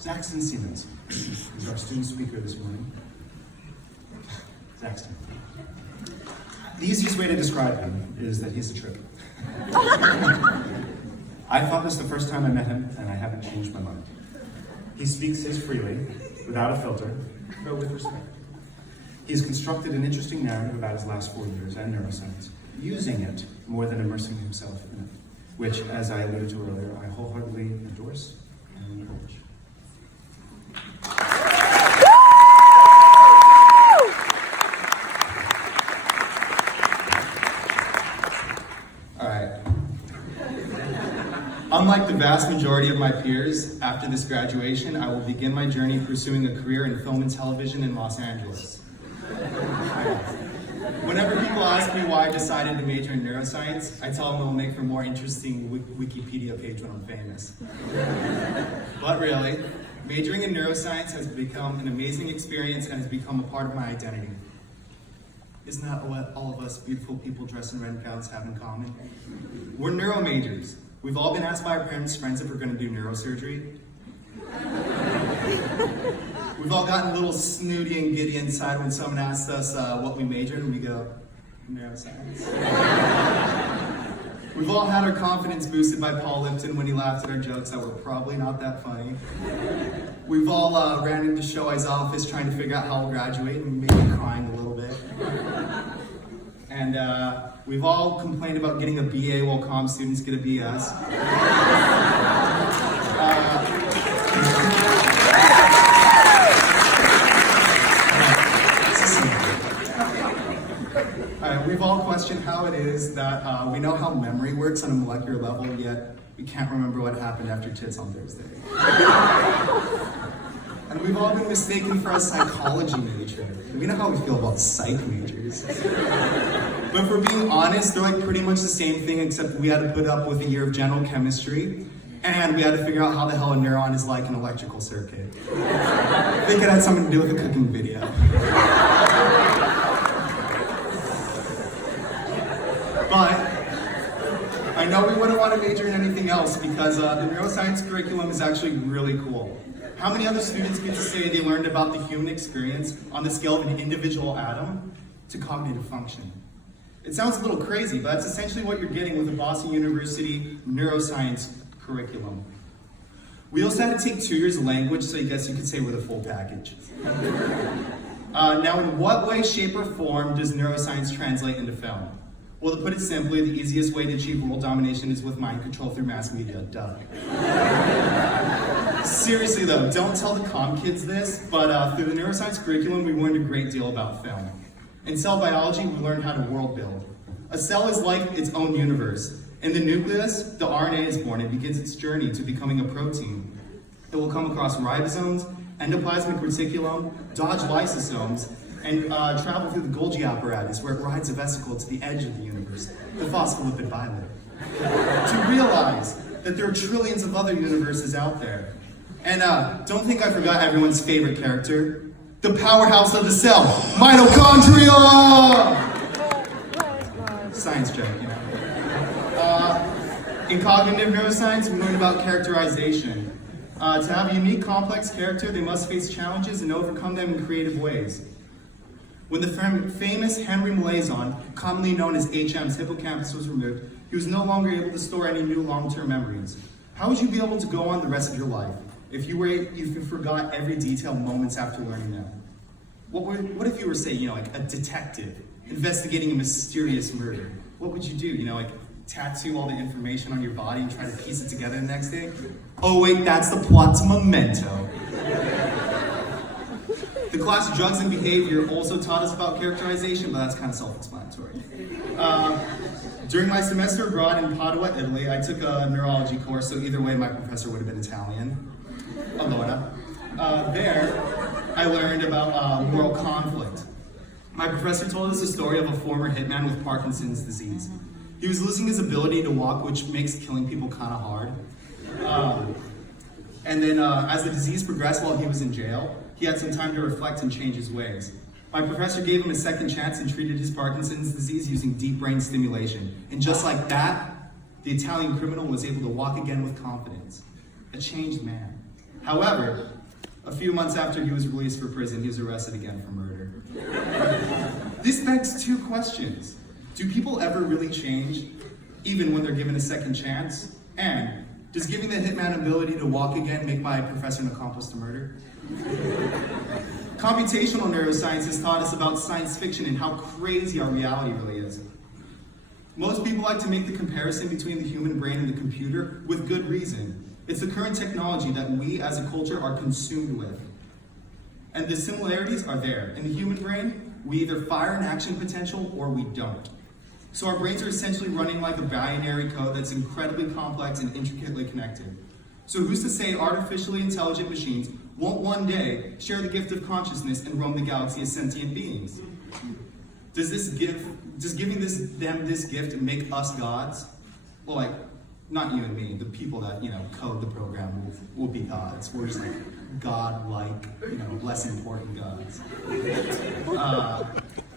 Zaxtyn is our student speaker this morning. Zaxtyn. The easiest way to describe him is that he's a trip. I thought this the first time I met him, and I haven't changed my mind. He speaks his freely, without a filter, but with respect. He's constructed an interesting narrative about his last 4 years and neuroscience, using it more than immersing himself in it, which, as I alluded to earlier, I wholeheartedly endorse and encourage. Unlike the vast majority of my peers, after this graduation, I will begin my journey pursuing a career in film and television in Los Angeles. Whenever people ask me why I decided to major in neuroscience, I tell them it will make for a more interesting Wikipedia page when I'm famous. But really, majoring in neuroscience has become an amazing experience and has become a part of my identity. Isn't that what all of us beautiful people dressed in red gowns have in common? We're neuro majors. We've all been asked by our parents' friends if we're going to do neurosurgery. We've all gotten a little snooty and giddy inside when someone asks us what we majored, and we go, neuroscience. We've all had our confidence boosted by Paul Lipton when he laughed at our jokes that were probably not that funny. We've all ran into Shoai's office trying to figure out how we'll graduate and maybe crying a little bit. And we've all complained about getting a BA while comm students get a BS. We've all questioned how it is that we know how memory works on a molecular level, yet we can't remember what happened after Tits on Thursday. And we've all been mistaken for a psychology major. We know how we feel about psych majors. But if we're being honest, they're like pretty much the same thing, except we had to put up with a year of general chemistry, and we had to figure out how the hell a neuron is like an electrical circuit. I think it had something to do with a cooking video. But I know we wouldn't want to major in anything else because the neuroscience curriculum is actually really cool. How many other students get to say they learned about the human experience on the scale of an individual atom to cognitive function? It sounds a little crazy, but that's essentially what you're getting with the Boston University neuroscience curriculum. We also had to take 2 years of language, so I guess you could say we're the full package. Now, in what way, shape, or form does neuroscience translate into film? Well, to put it simply, the easiest way to achieve world domination is with mind control through mass media, duh. Seriously though, don't tell the comm kids this, but through the neuroscience curriculum, we learned a great deal about film. In cell biology, we learned how to world build. A cell is like its own universe. In the nucleus, the RNA is born and begins its journey to becoming a protein. It will come across ribosomes, endoplasmic reticulum, dodge lysosomes, and travel through the Golgi apparatus, where it rides a vesicle to the edge of the universe, the phospholipid bilayer, to realize that there are trillions of other universes out there. And don't think I forgot everyone's favorite character, the powerhouse of the cell, mitochondria! Science joke, you know. In cognitive neuroscience, we learned about characterization. To have a unique, complex character, they must face challenges and overcome them in creative ways. When the famous Henry Molaison, commonly known as HM's hippocampus, was removed, he was no longer able to store any new long-term memories. How would you be able to go on the rest of your life if you forgot every detail moments after learning them? What if you were, say, like a detective investigating a mysterious murder? What would you do? Like tattoo all the information on your body and try to piece it together the next day? Oh wait, that's the plot to Memento. The class Drugs and Behavior also taught us about characterization, but that's kind of self-explanatory. During my semester abroad in Padua, Italy, I took a neurology course, so either way my professor would have been Italian. Allora. There, I learned about moral conflict. My professor told us the story of a former hitman with Parkinson's disease. He was losing his ability to walk, which makes killing people kind of hard. And then as the disease progressed while he was in jail, he had some time to reflect and change his ways. My professor gave him a second chance and treated his Parkinson's disease using deep brain stimulation. And just like that, the Italian criminal was able to walk again with confidence. A changed man. However, a few months after he was released for prison, he was arrested again for murder. This begs two questions. Do people ever really change, even when they're given a second chance? And does giving the hitman ability to walk again make my professor an accomplice to murder? Computational neuroscience has taught us about science fiction and how crazy our reality really is. Most people like to make the comparison between the human brain and the computer with good reason. It's the current technology that we as a culture are consumed with. And the similarities are there. In the human brain, we either fire an action potential or we don't. So our brains are essentially running like a binary code that's incredibly complex and intricately connected. So who's to say artificially intelligent machines won't one day share the gift of consciousness and roam the galaxy as sentient beings? Does giving them this gift make us gods? Well, like, not you and me, the people that, code the program will be gods. We're just like God-like, less important gods.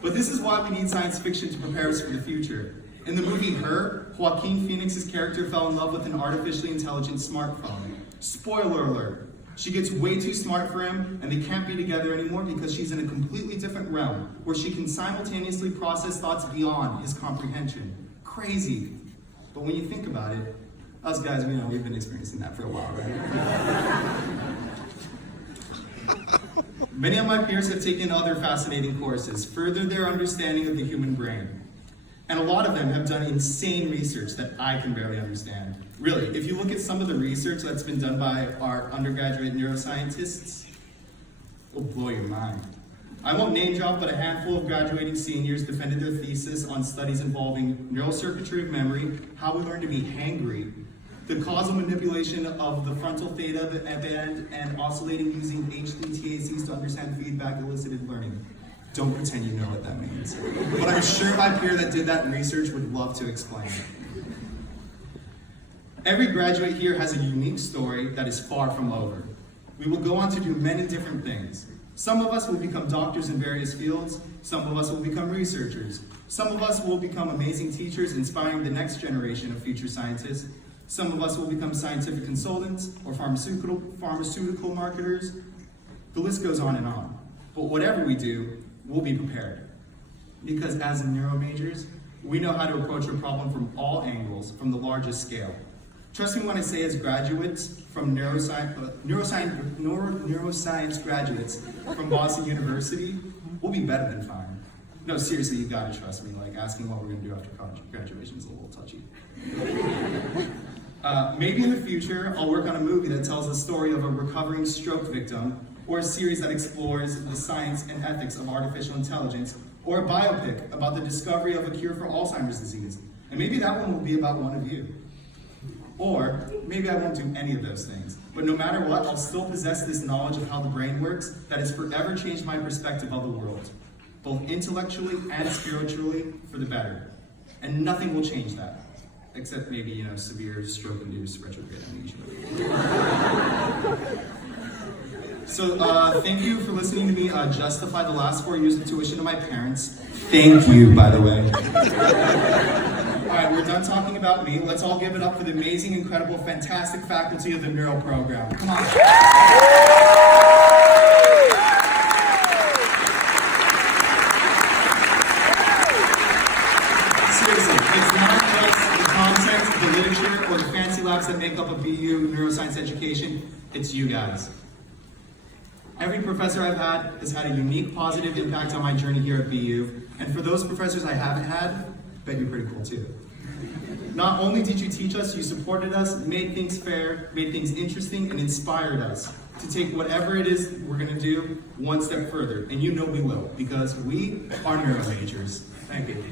But this is why we need science fiction to prepare us for the future. In the movie Her, Joaquin Phoenix's character fell in love with an artificially intelligent smartphone. Spoiler alert. She gets way too smart for him, and they can't be together anymore because she's in a completely different realm, where she can simultaneously process thoughts beyond his comprehension. Crazy. But when you think about it, us guys, we've been experiencing that for a while, right? Many of my peers have taken other fascinating courses, further their understanding of the human brain. And a lot of them have done insane research that I can barely understand. Really, if you look at some of the research that's been done by our undergraduate neuroscientists, it'll blow your mind. I won't name drop, but a handful of graduating seniors defended their thesis on studies involving neural circuitry of memory, how we learn to be hangry, the causal manipulation of the frontal theta at the end, and oscillating using H3TACs to understand feedback elicited learning. Don't pretend you know what that means. But I'm sure my peer that did that research would love to explain it. Every graduate here has a unique story that is far from over. We will go on to do many different things. Some of us will become doctors in various fields. Some of us will become researchers. Some of us will become amazing teachers inspiring the next generation of future scientists. Some of us will become scientific consultants or pharmaceutical marketers. The list goes on and on. But whatever we do, we'll be prepared. Because as neuro majors, we know how to approach a problem from all angles, from the largest scale. Trust me when I say as graduates from neuroscience graduates from Boston University, we'll be better than fine. No, seriously, you gotta trust me. Like, asking what we're gonna do after college graduation is a little touchy. Maybe in the future, I'll work on a movie that tells the story of a recovering stroke victim, or a series that explores the science and ethics of artificial intelligence, or a biopic about the discovery of a cure for Alzheimer's disease. And maybe that one will be about one of you. Or maybe I won't do any of those things. But no matter what, I'll still possess this knowledge of how the brain works that has forever changed my perspective of the world, both intellectually and spiritually, for the better. And nothing will change that, except maybe, severe stroke-induced retrograde amnesia. So thank you for listening to me justify the last 4 years of tuition to my parents. Thank you, by the way. All right, we're done talking about me. Let's all give it up for the amazing, incredible, fantastic faculty of the Neuro program. Come on. Seriously, it's not just the content, the literature, or the fancy labs that make up a BU neuroscience education. It's you guys. Every professor I've had has had a unique positive impact on my journey here at BU, and for those professors I haven't had, bet you're pretty cool too. Not only did you teach us, you supported us, made things fair, made things interesting, and inspired us to take whatever it is we're going to do one step further. And you know we will, because we are neuro majors. Thank you.